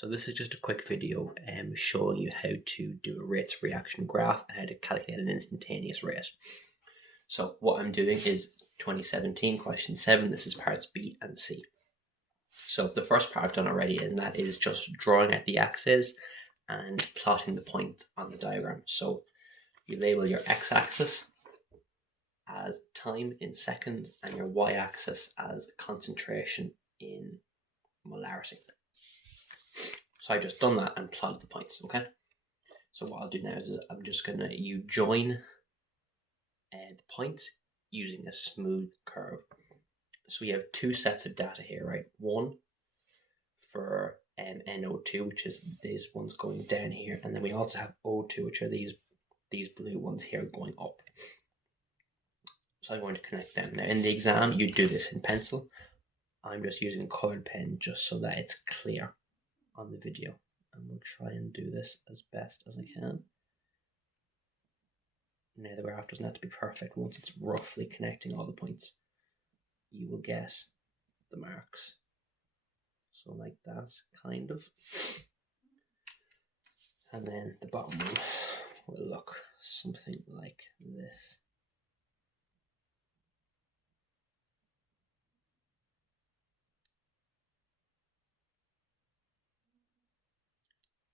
So this is just a quick video showing you how to do a rates reaction graph and how to calculate an instantaneous rate. So what I'm doing is 2017 question 7. This is parts B and C. So the first part I've done already, and that is just drawing out the axes and plotting the points on the diagram. So you label your x-axis as time in seconds and your y-axis as concentration in molarity. So I've just done that and plotted the points, okay? So what I'll do now is I'm just going to join the points using a smooth curve. So we have two sets of data here, right? One for NO2, which is these ones going down here, and then we also have O2, which are these blue ones here going up. So I'm going to connect them. Now in the exam, you do this in pencil. I'm just using a colored pen just so that it's clear on the video, and we'll try and do this as best as I can. Now the graph doesn't have to be perfect. Once it's roughly connecting all the points, you will get the marks. So like that, kind of. And then the bottom one will look something like this.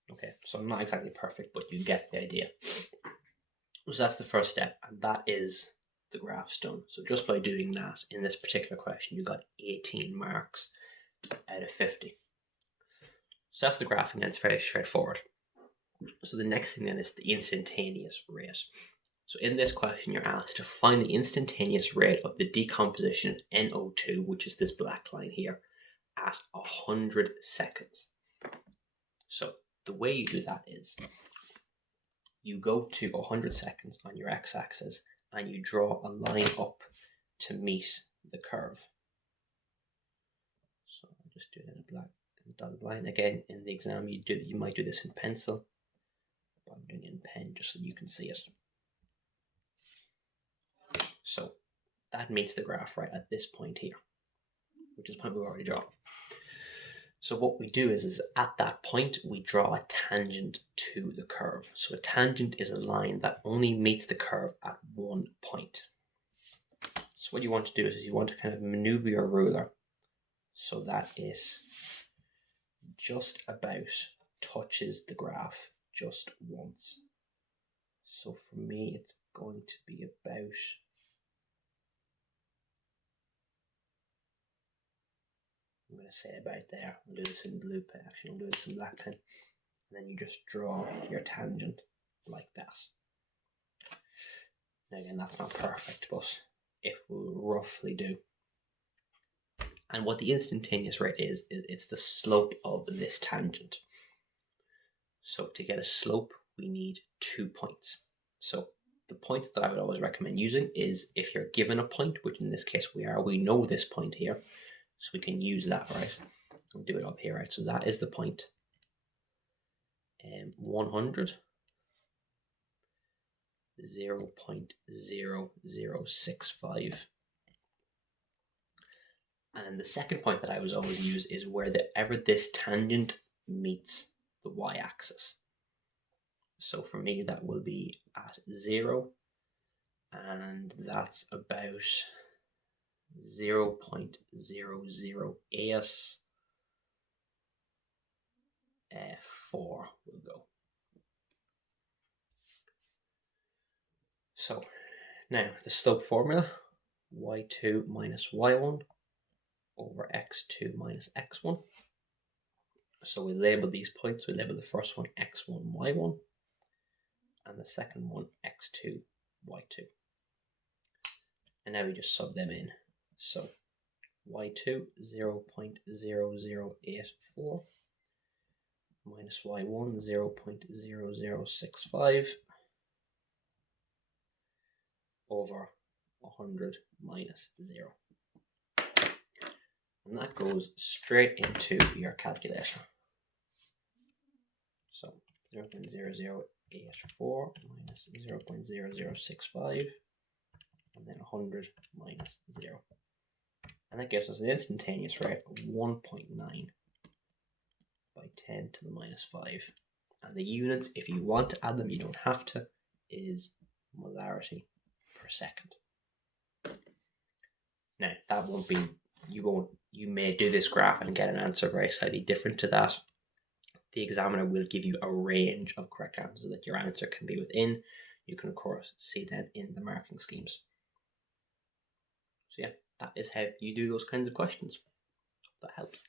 Okay, so not exactly perfect, but you get the idea. So that's the first step, and that is the graph's done. So just by doing that, in this particular question, you got 18 marks out of 50. So that's the graph, and it's very straightforward. So the next thing then is the instantaneous rate. So in this question, you're asked to find the instantaneous rate of the decomposition of NO2, which is this black line here, at 100 seconds. So the way you do that is you go to 100 seconds on your x-axis and you draw a line up to meet the curve. So I'll just do it in a black dotted line. Again, in the exam, you might do this in pencil, but I'm doing it in pen just so you can see it. So that meets the graph right at this point here, which is the point we've already drawn. So what we do is at that point, we draw a tangent to the curve. So a tangent is a line that only meets the curve at one point. So what you want to do is you want to kind of maneuver your ruler so that it just about touches the graph just once. So for me, it's going to be about I'm going to say about there. I'll do this in blue pen, actually I'll do this in black pen. And then you just draw your tangent like that. Now again, that's not perfect, but it will roughly do. And what the instantaneous rate is it's the slope of this tangent. So to get a slope, we need 2 points. So the points that I would always recommend using is if you're given a point, which in this case we know this point here, so we can use that, right? I'll do it up here, right? So that is the point. 100, 0.0065. And the second point that I would always use is wherever this tangent meets the y-axis. So for me, that will be at 0, and that's about 0.008. 4 will go. So now the slope formula, y2 minus y1 over x2 minus x1. So we label these points. We label the first one x1, y1, and the second one x2, y2. And now we just sub them in. So y2, 0.0084 minus y1, 0.0065 over 100 minus 0. And that goes straight into your calculator. So 0.0084 minus 0.0065, and then 100 minus 0. And that gives us an instantaneous rate of 1.9 by 10 to the minus 5. And the units, if you want to add them, you don't have to, is molarity per second. Now, that won't be, you may do this graph and get an answer very slightly different to that. The examiner will give you a range of correct answers that your answer can be within. You can, of course, see that in the marking schemes. So yeah, that is how you do those kinds of questions. That helps.